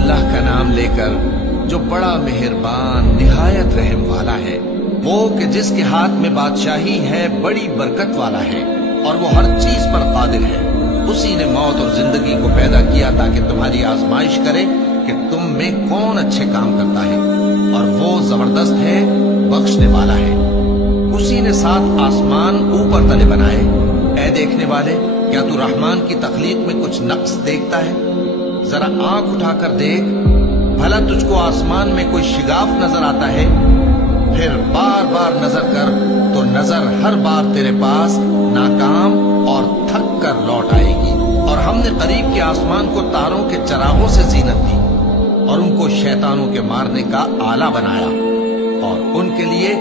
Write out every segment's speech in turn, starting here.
अल्लाह का नाम लेकर जो बड़ा मेहरबान निहायत रहम वाला है, वो कि जिसके हाथ में बादशाही है, बड़ी बरकत वाला है और वो हर चीज पर कादिर है। उसी ने मौत और जिंदगी को पैदा किया ताकि तुम्हारी आजमाइश करे कि तुम में कौन अच्छे काम करता है, और वो जबरदस्त है, बख्शने वाला है। उसी ने 7 आसमान ऊपर तले बनाए। ऐ देखने वाले, क्या तू रहमान की तखलीक में कुछ नक्स देखता है? जरा आंख उठाकर देख, भला तुझको आसमान में कोई शिगाफ नजर आता है? फिर बार बार नजर कर तो नजर हर बार तेरे पास नाकाम और थक कर लौट आएगी। और हमने करीब के आसमान को तारों के चरागों से जीनत दी और उनको शैतानों के मारने का आला बनाया, और उनके लिए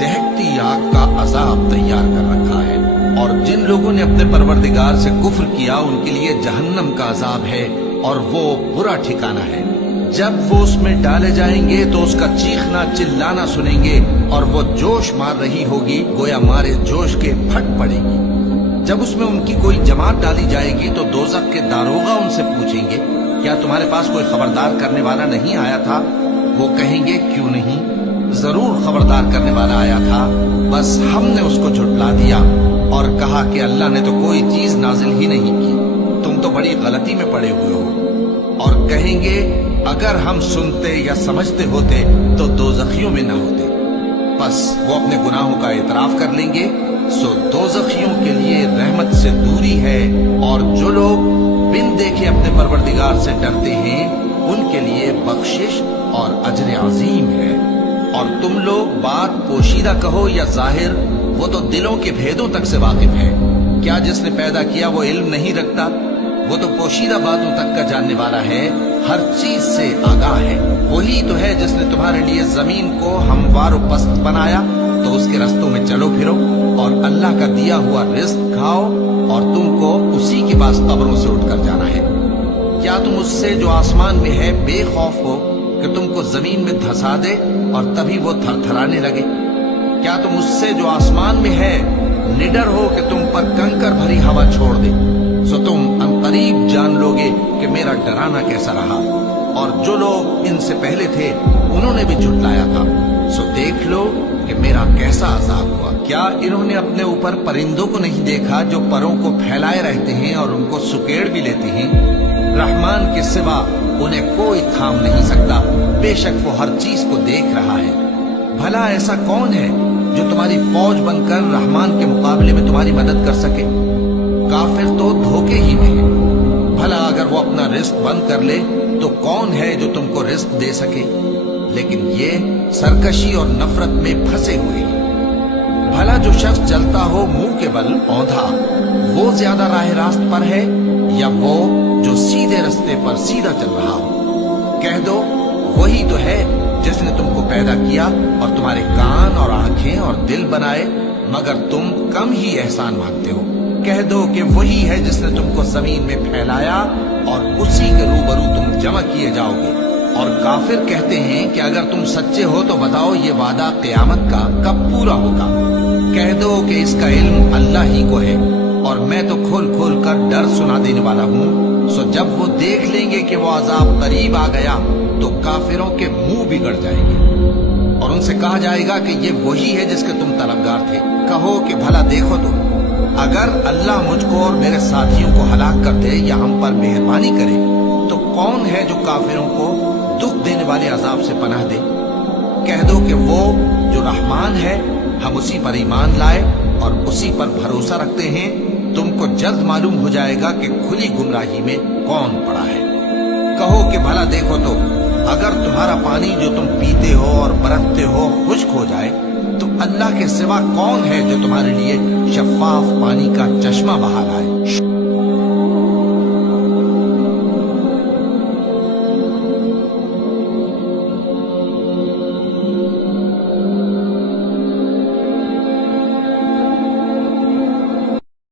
दहकती आग का अजाब तैयार कर रखा है। और जिन लोगों ने अपने परवरदिगार से कुफ्र किया, उनके लिए जहन्नम का अजाब है और वो बुरा ठिकाना है। जब वो उसमें डाले जाएंगे तो उसका चीखना चिल्लाना सुनेंगे, और वो जोश मार रही होगी, गोया मारे जोश के फट पड़ेगी। जब उसमें उनकी कोई जमात डाली जाएगी तो दोज़ख के दारोगा उनसे पूछेंगे, क्या तुम्हारे पास कोई खबरदार करने वाला नहीं आया था? वो कहेंगे, क्यों नहीं, जरूर खबरदार करने वाला आया था, बस हमने उसको झुठला दिया और कहा कि अल्लाह ने तो कोई चीज नाजिल ही नहीं की, तुम तो बड़ी गलती में पड़े हुए हो। और कहेंगे, अगर हम सुनते या समझते होते तो दोज़खियों में न होते। बस वो अपने गुनाहों का इतराफ कर लेंगे। सो दोज़खियों के लिए रहमत से दूरी है, और जो लोग बिन देखे अपने परवरदिगार से डरते हैं, उनके लिए बख्शिश और अजर अजीम है। और तुम लोग बात पोशीदा कहो या जाहिर, वो तो दिलों के भेदों तक से वाकिफ है। क्या जिसने पैदा किया वो इल्म नहीं रखता? वो तो पोशीदा बातों तक का जानने वाला है, हर चीज से आगाह है। वही तो है जिसने तुम्हारे लिए जमीन को हमवार व पस्त बनाया, तो उसके रस्तों में चलो फिरो और अल्लाह का दिया हुआ रिज्क खाओ, और तुमको उसी के पास कब्रों से उठकर जाना है। क्या तुम उससे जो आसमान में है बेखौफ हो कि तुमको जमीन में धंसा दे और तभी वो थरथराने लगे? क्या तुम उससे जो आसमान में है निडर हो कि तुम पर कंकर भरी हवा छोड़ दे? सो तुम अनकरीब जान लोगे कि मेरा डराना कैसा रहा। और जो लोग इनसे पहले थे उन्होंने भी झुठलाया था, सो देख लो कि मेरा कैसा अजाब हुआ। क्या इन्होंने अपने ऊपर परिंदों को नहीं देखा जो परों को फैलाए रहते हैं और उनको सुकेड़ भी लेते हैं? रहमान के सिवा उन्हें कोई थाम नहीं सकता, बेशक वो हर चीज को देख रहा है। भला ऐसा कौन है जो तुम्हारी फौज बनकर रहमान के मुकाबले में तुम्हारी मदद कर सके? काफिर तो धोखे ही में है। भला अगर वो अपना रिस्क बंद कर ले तो कौन है जो तुमको रिस्क दे सके? लेकिन ये सरकशी और नफरत में फंसे हुए हैं। भला जो शख्स चलता हो मुंह के बल औंधा, वो ज्यादा राह रास्त पर है या वो जो सीधे रास्ते पर सीधा चल रहा हो? कह दो, वही तो है जिसने तुमको पैदा किया और तुम्हारे कान और आंखें और दिल बनाए, मगर तुम कम ही एहसान मानते हो। कह दो कि वही है जिसने तुमको जमीन में फैलाया और उसी के रूबरू तुम जमा किए जाओगे। और काफिर कहते हैं कि अगर तुम सच्चे हो तो बताओ ये वादा क़यामत का कब पूरा होगा? कह दो कि इसका इल्म अल्लाह ही को है, और मैं तो खोल खोल कर डर सुना देने वाला हूँ। सो जब वो देख लेंगे कि वो अजाब करीब आ गया तो काफिरों के मुंह बिगड़ जाएंगे और उनसे कहा जाएगा कि ये वही है जिसके तुम तलबगार थे। कहो कि भला देखो तो, अगर अल्लाह मुझको और मेरे साथियों को हलाक कर दे या हम पर मेहरबानी करे तो कौन है जो काफिरों को दुख देने वाले अजाब से पनाह दे? कह दो कि वो जो रहमान है, हम उसी पर ईमान लाए और उसी पर भरोसा रखते हैं। तुमको जल्द मालूम हो जाएगा कि खुली गुमराही में कौन पड़ा है। कहो कि भला देखो तो, अगर तुम्हारा पानी जो तुम पीते हो और बरतते हो खुश्क हो जाए तो अल्लाह के सिवा कौन है जो तुम्हारे लिए शफाफ पानी का चश्मा बहा लाए?